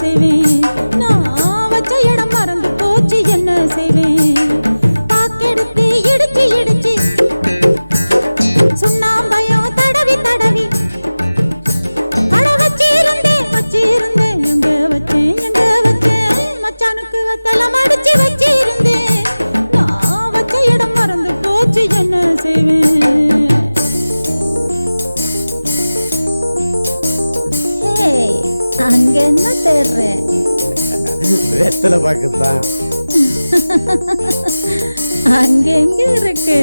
செய்வேன்? நான் வச்ச இடம் மறந்து போச்சு என்ன செய்வேன்? பாக்கெடுத்து இடிச்சு இடிச்சு சுண்ணாம்பயம் தடவி தடவி அட வச்சிருந்தேன் வச்சிருந்தேன் எங்க வச்சேன் மச்சானுக்கு வத்தலம் அடிச்சு வச்சிருந்தேன். நான் வச்ச இடம் மறந்து போச்சு என்ன செய்வேன்? அங்க என்ன தேடுறேன்? வெத்தலை பாக்குதான். அங்க எங்க இருக்கு?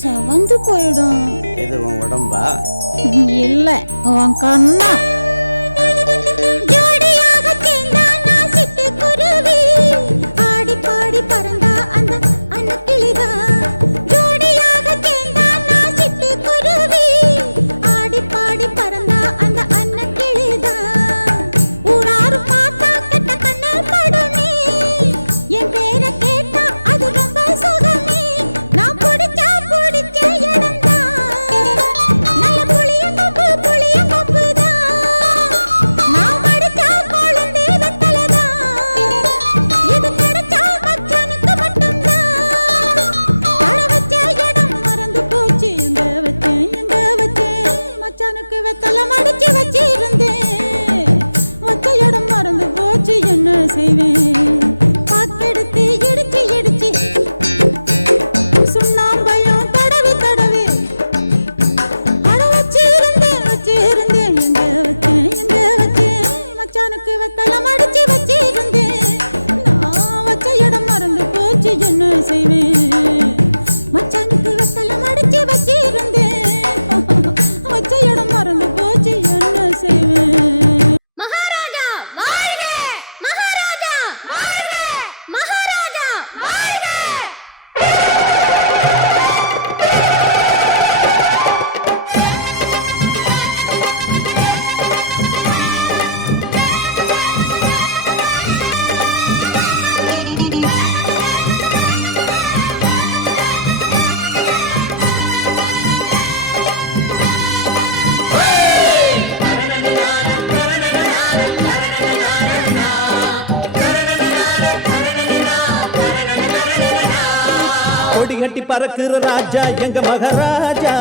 செவந்து போயிடும். எது உன் உடம்பா? இல்ல உன் கண்ணா. ஆடி பாடி பறந்தா அந்த அன்னக்கிளிதா. ஜோடியாக சேர்ந்தா சிட்டு குருவி. ஆடி பாடி பறந்தா அந்த அன்னக்கிளிதா. ஊராரு பார்த்தா கெட்ட கண்ணல் படுமே. என் பேரை கேட்டா அது ரொம்ப சுகமே. நான் பிடிச்சா பிடிச்ச இடம்தான். நல்ல புளிய கொப்புதான். நான் மடிச்சா கொழுந்து வெத்தலைதான். இது கிடைச்சா மச்சானுக்கு மட்டும்தான். அட வச்ச இடம் மறந்து போச்சு எங்க வச்சேன் மச்சானுக்கு வெத்தலம் அடிச்சு வச்சிருந்தேன். வச்ச இடம் மறந்து போச்சு என்ன செய்வேன்? பாக்கெடுத்து இடிச்சு இடிச்சு சுண்ணாம்பயம் தடவி தடவி அட வச்சிருந்தேன் எங்க வச்சேன் மச்சானுக்கு வெத்தலம் அடிச்சு வச்சிருந்தேன். நான் வச்ச இடம் மறந்து போச்சு என்ன செய்வேன்? மச்சானுக்கு வெத்தலம் அடிச்சு வச்சிருந்தேன். வச்ச இடம் மறந்து போச்சு என்ன செய்வேன்? மகாராஜா வாழ்க! மகாராஜா வாழ்க! மகாராஜா வாழ்க! கொடி கட்டி பறக்குற ராஜா எங்க மகாராஜா,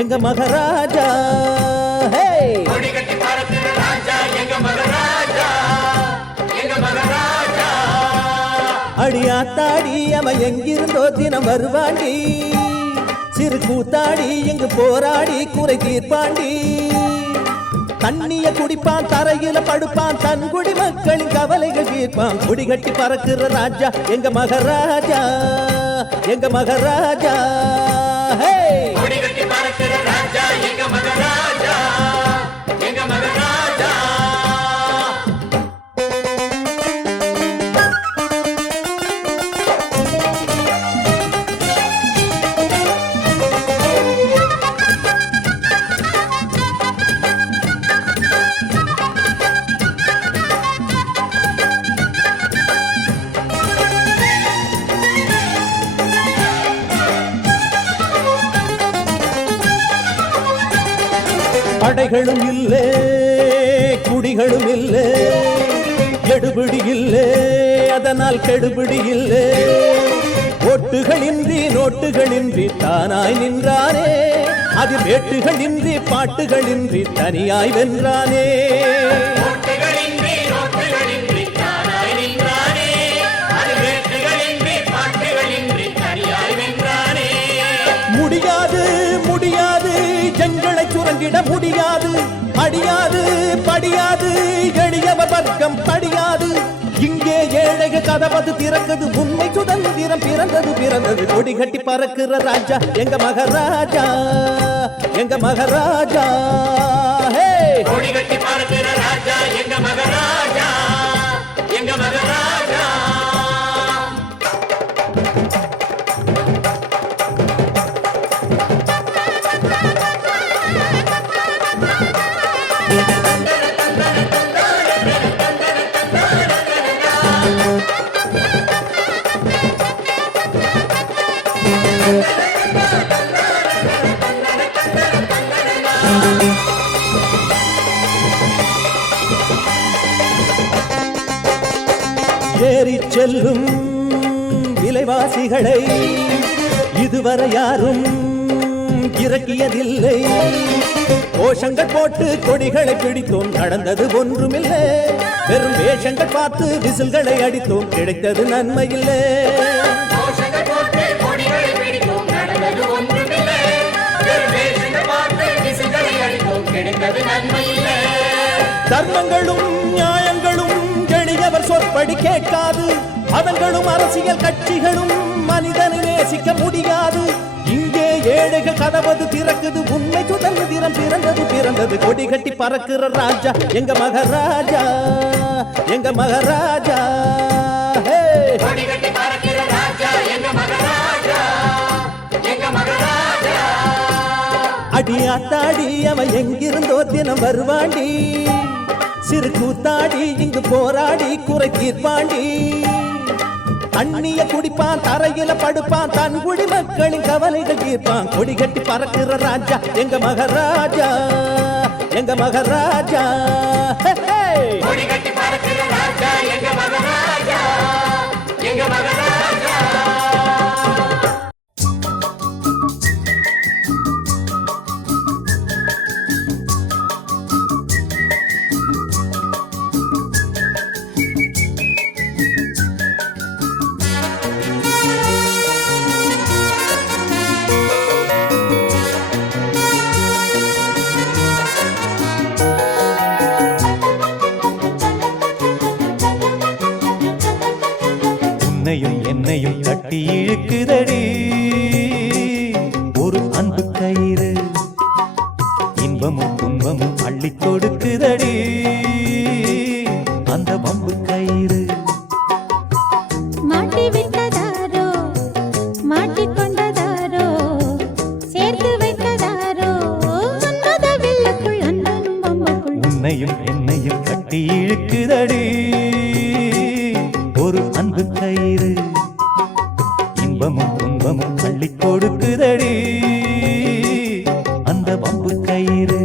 எங்க மகாராஜா. கொடி கட்டி பறக்குற ராஜா எங்க மகாராஜா, எங்க மகாராஜா. அடியாத்தாடி அவன் எங்கிருந்தோ தினம் வருவாண்டி. சிறு கூத்தாடி இங்கு போராடி குறை தீர்ப்பாண்டி. தண்ணிய குடிப்பான், தரையில படுப்பான், தன் குடி மக்களின் கவலைகள் தீர்ப்பான். கொடி கட்டி பறக்குற ராஜா எங்க மகாராஜா, எங்க மகாராஜா. கொடி கட்டி பறக்குற ராஜா எங்க மகாராஜா, எங்க மகாராஜா. கடைகளும் இல்லை குடிகளும் இல்லை கெடுபிடி இல்லை அதனால் கெடுபிடி இல்லை ஓட்டுகளின்றி நோட்டுகளின்றி தானாய் நின்றானே அது வேட்டுகளின்றி பாட்டுகளின்றி தனியாய் வென்றானே முடியாது முடியாது ஜங்களை சுரங்கிட முடியாது படியாது படியாது எளியவ வர்க்கம் படியாது இங்கே ஏழைக கதவது திறக்குது உண்மை சுதந்திரம் பிறந்தது பிறந்தது கொடி கட்டி பறக்கிற ராஜா எங்க மகாராஜா எங்க மகாராஜா ஹே கொடி கட்டி பறக்கிற ராஜா எங்க மகாராஜா எங்க மகாராஜா தந்தன தந்தன தந்தான தந்தன தந்தான தந்தனா தந்தன தந்தான தந்தான தந்தன தந்தனா ஏறி செல்லும் விலைவாசிகளை இதுவரை யாரும் இறக்கியதில்லை கோஷங்கள் போட்டு கொடிகளை பிடித்தோம் நடந்தது ஒன்றுமில்லை பெரும் வேஷங்கள் பார்த்து விசில்களை அடித்தோம் கிடைத்தது நன்மையில்லை கோஷங்கள் போட்டு கொடிகளை பிடித்தோம் நடந்தது ஒன்றுமில்லை வேஷங்கள் பார்த்து விசில்களை அடித்தோம் கிடைத்தது நன்மையில்லை தர்மங்களும் நியாயங்களும் எளியவர் சொற்படி கேட்காது அவங்களும் அரசியல் கட்சிகளும் மனிதனை நேசிக்க முடியாது இங்கே ஏழைகள் கதவது திறக்குது உண்மை சுதந்திரம் பிறந்தது பிறந்தது கொடி கட்டி பறக்கிற ராஜா எங்க மகாராஜா எங்க மகாராஜா ஹே கொடி கட்டி பறக்கிற ராஜா எங்க மகாராஜா எங்க மகாராஜா அடியாத்தாடி அவன் எங்கிருந்தோ தினம் வருவாண்டி சிறு கூத்தாடி இங்கு போராடி குறை தீர்ப்பாண்டி அந்நிய குடிப்பான் தரையில படுப்பான் தன் குடி மக்களின் கவலைகள் தீர்ப்பான் கொடி கட்டி பறக்கிற ராஜா எங்க மகாராஜா எங்க மகாராஜா ஹே, ஹே. கொடி கட்டி பறக்கிற ராஜா எங்க மகாராஜா எங்க மகாராஜா உன்னையும் என்னையும் கட்டி இழுக்குதடி ஒரு அன்பு கயிறு இன்பமும் துன்பமும் அள்ளி கொடுக்குதடி அந்த பம்பு கயிறு மாட்டி விட்டதாரோ மாட்டிக்கொண்டதாரோ சேர்த்து வைத்ததாரோ மன்மத வில்லுக்குள் அன்பனும் பொம்மைக்குள் உன்னையும் என்னையும் கட்டி இழுக்குதடி ஒரு அன்பு கயிறு இன்பமும் துன்பமும் அள்ளி கொடுக்குதடி அந்த பம்பு கயிறு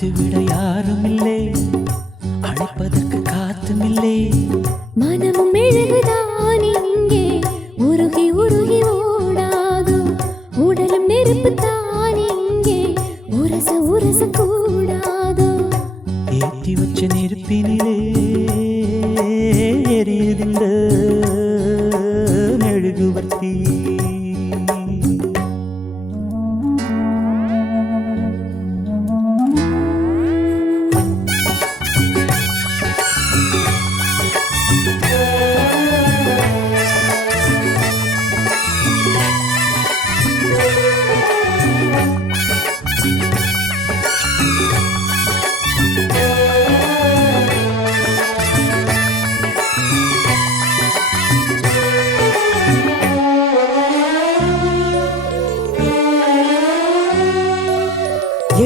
அணைத்துவிட யாருமில்லை, அணைப்பதற்கு காத்துமில்லை. மனமும் மெழுகுதான் இங்கே உருகி உருகி ஓடாதோ, உடலும் நெருப்புத்தான் இங்கே உரச உரச கூடாதோ. ஏற்றி வச்ச நெருப்பினிலே எரியுதிந்த மெழுகுவர்த்தி.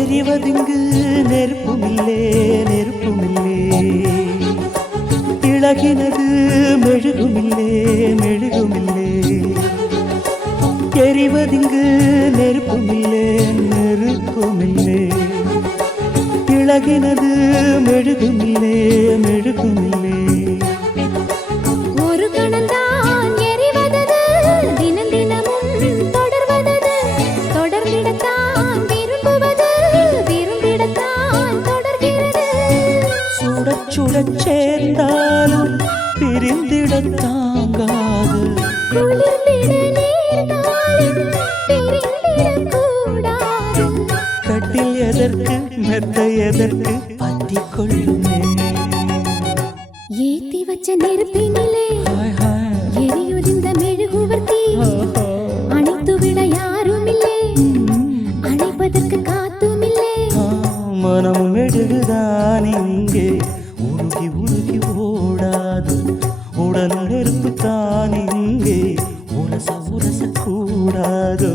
எரிவதுங்கு நெருப்புமில்லே, நெருப்புமில்லே. இழகினது மெழுகுமில்லே, மெழுகுமில்லே. எரிவதுங்கு நெருப்புமில்லே, நெருப்புமில்லே. இழகினது மெழுகுமில்லே, மெழுகுமில்லே. ஒரு கணந்தான் எரிவதது, தினம் தினமும் தொடர்வதது, தொடர்ந்திடத்தான் விரும்புவது, விரும்பிடத்தான் தொடர்கிறது. சுடச் சுடச் சேர்ந்தாலும் பிரிந்திடத் தாங்காது, குளிர்ந்திட நேர்ந்தாலும் பிரிந்திடக்கூடாது. கட்டில் எதற்கு மெத்தை எதற்கு பத்திக் கொள்ளுமே. ஏத்தி வச்ச நெருப்பினிலே ஹாய் ஹாய். எரியுதிந்த மெழுகுவர்த்தி. ஓஹோ. அணைத்துவிட யாருமில்லை, அணைப்பதற்கு காத்துமில்லை. மனமும் மெழுகுதான் இங்கே உருகி உருகி ஓடாது, உடல் நெருப்புத்தான் இங்கே உரச உரச கூடாது.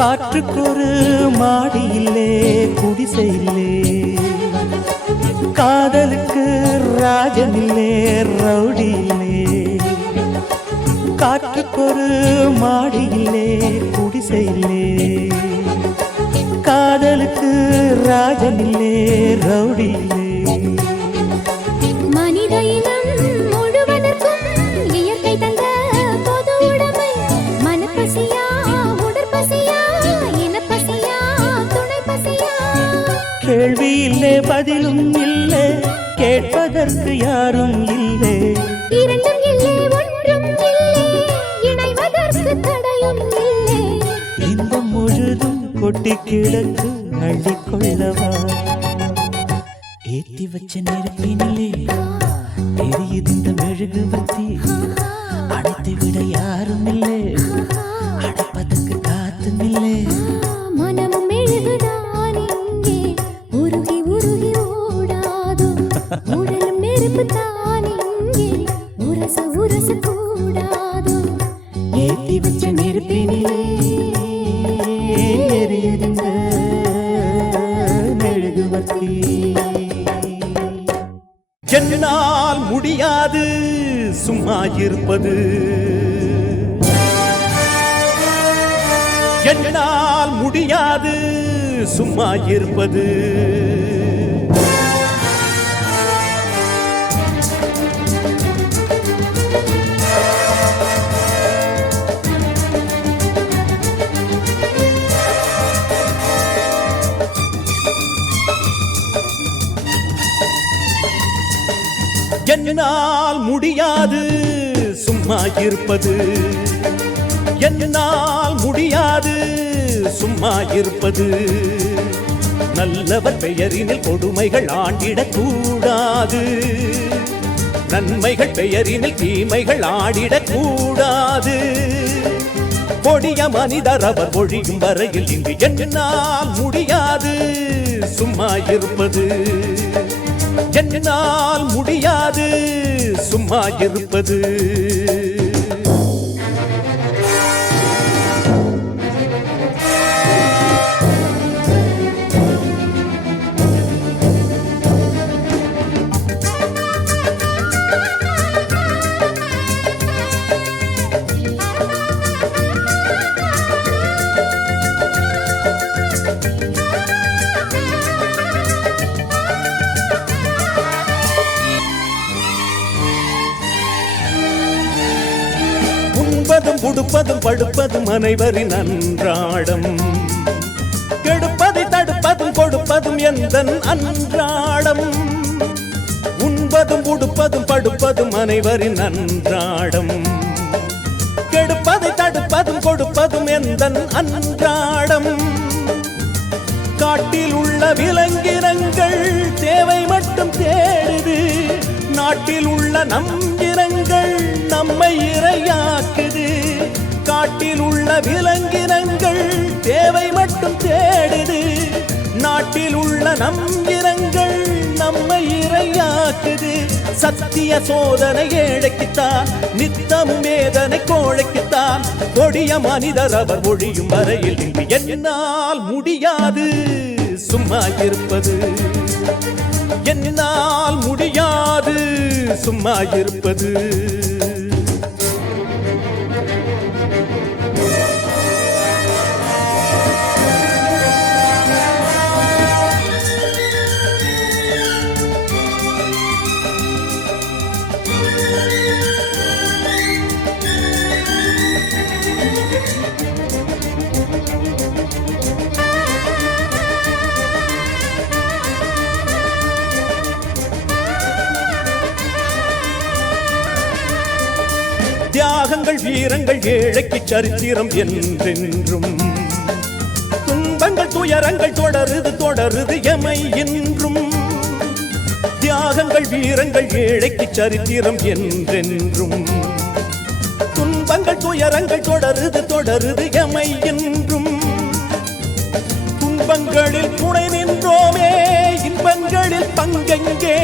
காற்றுக்கொரு மாடி இல்லே, குடிசை இல்லே. காதலுக்கு ராஜன் இல்லே, ரவுடி இல்லே. காற்றுக்கொரு மாடி இல்லே, குடிசை இல்லே. காதலுக்கு ராஜன் இல்லே, ரவுடி இல்லே. மனித இனம் முழுவதற்கும் இயற்கை தந்த பொது உடைமை. மனப்பசியா, உடற்பசியா, இனப்பசியா, துணைப்பசியா. கேள்வி இல்லே, பதிலும் இல்லை, கேட்பதற்கு யாரும் இல்லை. இரண்டும் இல்லை, ஒன்றும் இல்லை, இணைவதற்கு தடையும் இல்லை. இன்பம் முழுதும் கொட்டி கிடக்கு, அள்ளிக்கொள்ளவா. ஏத்தி வச்ச நெருப்பினிலே எரியுது இந்த மெழுகுவர்த்தி. அணைத்து விட யாரும் இல்லை, அணைப்பதற்கு காத்துமில்லை. மனமும் மெழுகுதான் இங்கே உருகி உருகி ஓடாதோ, உடலும் நெருப்புத்தான் இங்கே உரச உரச கூடாதோ. ஏத்தி வச்ச நெருப்பினிலே எரியுது இந்த மெழுகுவர்த்தி. என்னால் முடியாது சும்மா இருப்பது, என்னால் முடியாது சும்மா இருப்பது. என்னால் முடியாது சும்மா இருப்பது, என்னால் முடியாது சும்மா இருப்பது. நல்லவர் பெயரினில் கொடுமைகள் ஆண்டிடக் கூடாது, நன்மைகள் பெயரினில் தீமைகள் ஆடிடக் கூடாது. கொடிய மனிதர் அவர் ஒழியும் வரையில் இங்கு என்னால் முடியாது சும்மா இருப்பது என்னால் முடியாது சும்மா இருப்பது உண்பதும் உடுப்பதும் படுப்பதும் அனைவரின் அன்றாடம் கெடுப்பதை தடுப்பதும் கொடுப்பதும் எந்தன் அன்றாடம் உண்பதும் உடுப்பதும் படுப்பதும் அனைவரின் அன்றாடம் கெடுப்பதை தடுப்பதும் கொடுப்பதும் எந்தன் அன்றாடம் காட்டில் உள்ள விலங்கினங்கள் தேவை மட்டும் தேடுது நாட்டில் உள்ள நம் இனங்கள் நம்மை இரையாக்குது காட்டில் உள்ள விலங்கினங்கள் தேவை மட்டும் தேடுது நாட்டில் உள்ள நம் இனங்கள் நம்மை இரையாக்குது சத்திய சோதனை ஏழைக்குத்தான் நித்தமும் வேதனை கோழைக்குத்தான் கொடிய மனிதர் அவர் ஒழியும் வரையில் இங்கு என்னால் முடியாது சும்மா இருப்பது என்னால் முடியாது சும்மா இருப்பது தியாகங்கள் வீரங்கள் ஏழைக்கு சரித்திரம் என்றென்றும் துன்பங்கள் துயரங்கள் தொடருது எமை என்றும் தியாகங்கள் வீரங்கள் ஏழைக்கு சரித்திரம் என்றென்றும் துன்பங்கள் துயரங்கள் தொடருது எமை என்றும் துன்பங்களில் துணை நின்றோமே இன்பங்களில் பங்கெங்கே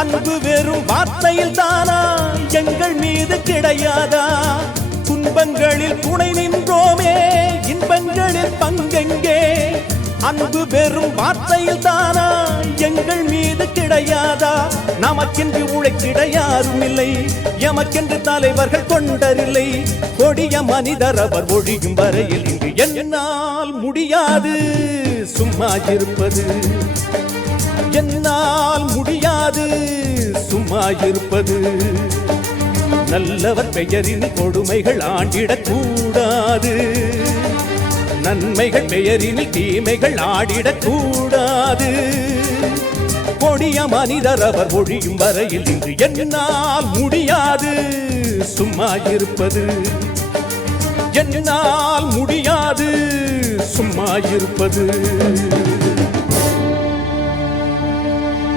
அன்பு வெறும் வார்த்தையில் தானா எங்கள் மீது கிடையாதா துன்பங்களில் துணை நின்றோமே இன்பங்களில் பங்கெங்கே அன்பு வெறும் வார்த்தையில் தானா எங்கள் மீது கிடையாதா நமக்கென்று உழைத்திட யாரும் இல்லை எமக்கென்று தலைவர்கள் தொண்டரில்லை கொடிய மனிதர் அவர் ஒழியும் வரையில் இங்கு என்னால் முடியாது சும்மா இருப்பது என்னால் முடியாது சும்மா இருப்பது நல்லவர் பெயரின் கொடுமைகள் ஆண்டிடக்கூடாது நன்மைகள் பெயரில் தீமைகள் ஆடிடக்கூடாது கொடிய மனிதர் அவர் ஒழியும் வரையில் இங்கு என்னால் முடியாது சும்மா இருப்பது என்னால் முடியாது சும்மா இருப்பது